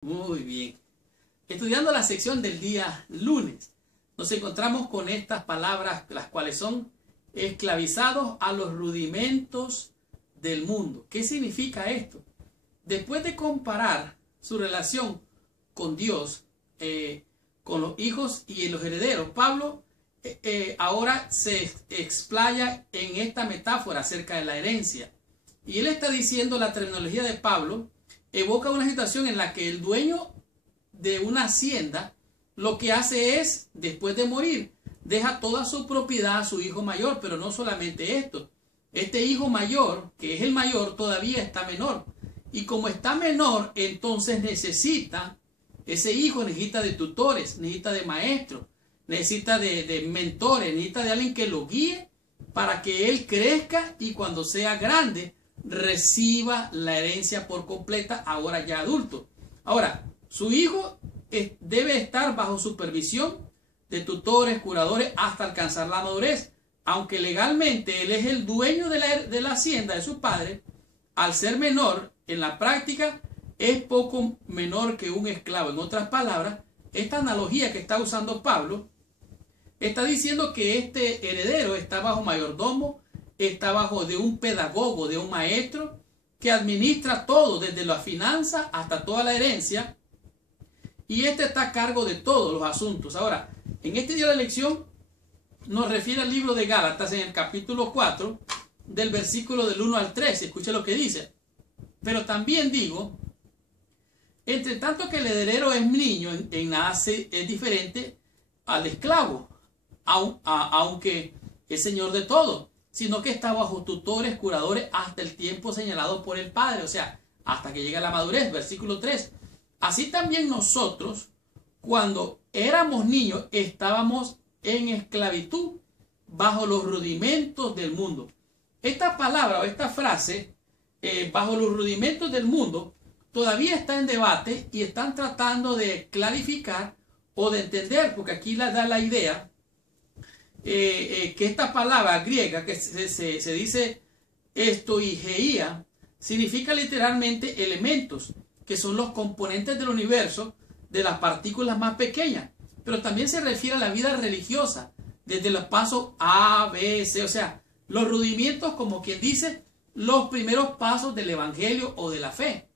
Muy bien. Estudiando la sección del día lunes, nos encontramos con estas palabras, las cuales son esclavizados a los rudimentos del mundo. ¿Qué significa esto? Después de comparar su relación con Dios, con los hijos y los herederos, Pablo ahora se explaya en esta metáfora acerca de la herencia. Y él está diciendo, la terminología de Pablo evoca una situación en la que el dueño de una hacienda lo que hace es, después de morir, deja toda su propiedad a su hijo mayor. Pero no solamente esto, este hijo mayor, que es el mayor, todavía está menor, y como está menor, entonces ese hijo necesita de tutores, necesita de maestros, necesita de mentores, necesita de alguien que lo guíe para que él crezca y cuando sea grande reciba la herencia por completa, ahora ya adulto. Ahora, su hijo debe estar bajo supervisión de tutores, curadores, hasta alcanzar la madurez. Aunque legalmente él es el dueño de la hacienda de su padre, al ser menor, en la práctica es poco menor que un esclavo. En otras palabras, esta analogía que está usando Pablo está diciendo que este heredero está bajo mayordomo, está bajo de un pedagogo, de un maestro que administra todo, desde la finanza hasta toda la herencia, y este está a cargo de todos los asuntos. Ahora, en este día de la lección nos refiere al libro de Gálatas en el capítulo 4, del versículo del 1 al 13. Escuche lo que dice. Pero también digo, entre tanto que el heredero es niño, en nada es diferente al esclavo, aunque es señor de todo, sino que está bajo tutores, curadores, hasta el tiempo señalado por el Padre, o sea, hasta que llegue la madurez. Versículo 3. Así también nosotros, cuando éramos niños, estábamos en esclavitud bajo los rudimentos del mundo. Esta palabra o esta frase, bajo los rudimentos del mundo, todavía está en debate y están tratando de clarificar o de entender, porque aquí les da la idea que esta palabra griega que se dice estoigeia significa literalmente elementos, que son los componentes del universo, de las partículas más pequeñas, pero también se refiere a la vida religiosa, desde los pasos A, B, C, o sea, los rudimentos, como quien dice, los primeros pasos del evangelio o de la fe.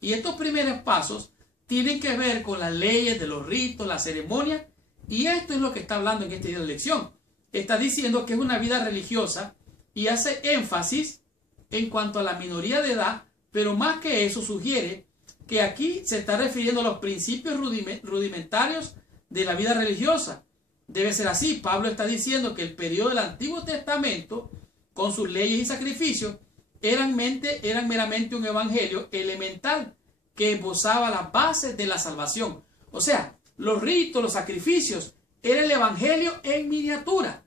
Y estos primeros pasos tienen que ver con las leyes de los ritos, las ceremonias, y esto es lo que está hablando en este día de lección. Está diciendo que es una vida religiosa y hace énfasis en cuanto a la minoría de edad, pero más que eso sugiere que aquí se está refiriendo a los principios rudimentarios de la vida religiosa. Debe ser así. Pablo está diciendo que el periodo del Antiguo Testamento, con sus leyes y sacrificios, eran meramente un evangelio elemental que esbozaba las bases de la salvación. O sea, los ritos, los sacrificios, era el evangelio en miniatura.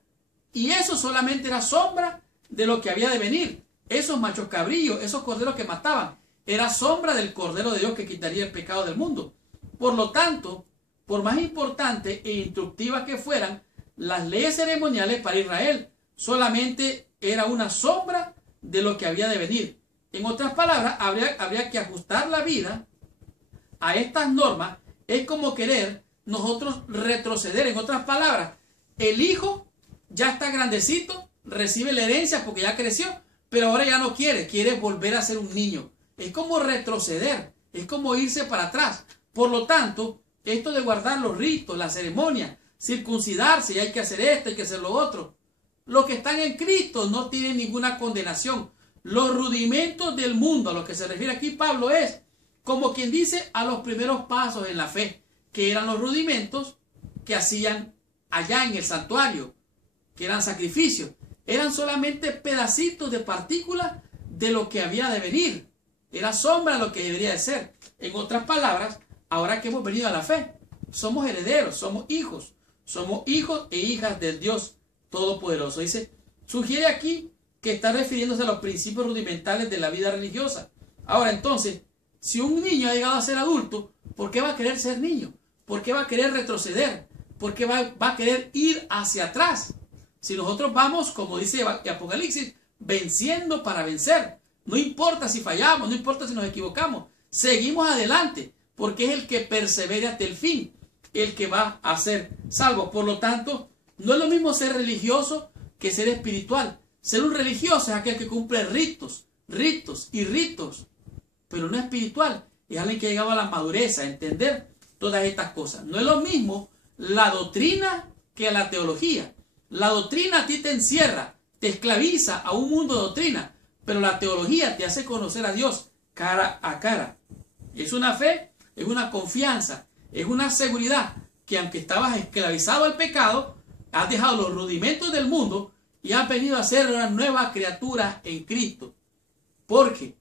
Y eso solamente era sombra de lo que había de venir. Esos machos cabrillos, esos corderos que mataban, era sombra del Cordero de Dios que quitaría el pecado del mundo. Por lo tanto, por más importantes e instructivas que fueran, las leyes ceremoniales para Israel solamente era una sombra de lo que había de venir. En otras palabras, habría que ajustar la vida a estas normas. Es como querer nosotros retroceder. En otras palabras, el hijo ya está grandecito, recibe la herencia porque ya creció, pero ahora ya no quiere volver a ser un niño. Es como retroceder, es como irse para atrás. Por lo tanto, esto de guardar los ritos, las ceremonias, circuncidarse, y hay que hacer esto, hay que hacer lo otro. Los que están en Cristo no tienen ninguna condenación. Los rudimentos del mundo, a lo que se refiere aquí Pablo, es como quien dice a los primeros pasos en la fe, que eran los rudimentos que hacían allá en el santuario, que eran sacrificios. Eran solamente pedacitos de partículas de lo que había de venir. Era sombra lo que debería de ser. En otras palabras, ahora que hemos venido a la fe, somos herederos, somos hijos e hijas del Dios Todopoderoso. Dice, sugiere aquí que está refiriéndose a los principios rudimentales de la vida religiosa. Ahora entonces, si un niño ha llegado a ser adulto, ¿por qué va a querer ser niño? ¿Por qué va a querer retroceder? ¿Por qué va a querer ir hacia atrás? Si nosotros vamos, como dice Apocalipsis, venciendo para vencer. No importa si fallamos, no importa si nos equivocamos. Seguimos adelante. porque es el que persevera hasta el fin, el que va a ser salvo. Por lo tanto, no es lo mismo ser religioso que ser espiritual. Ser un religioso es aquel que cumple ritos, pero no espiritual. Es alguien que ha llegado a la madurez, a entender todas estas cosas. No es lo mismo la doctrina que la teología. La doctrina a ti te encierra, te esclaviza a un mundo de doctrina, pero la teología te hace conocer a Dios cara a cara. Es una fe, es una confianza, es una seguridad que aunque estabas esclavizado al pecado, has dejado los rudimentos del mundo y has venido a ser una nueva criatura en Cristo. Porque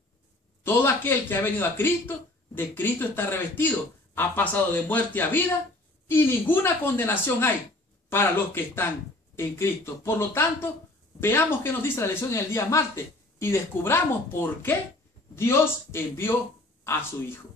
todo aquel que ha venido a Cristo, de Cristo está revestido, ha pasado de muerte a vida y ninguna condenación hay para los que están en Cristo. Por lo tanto, veamos qué nos dice la lección en el día martes y descubramos por qué Dios envió a su Hijo.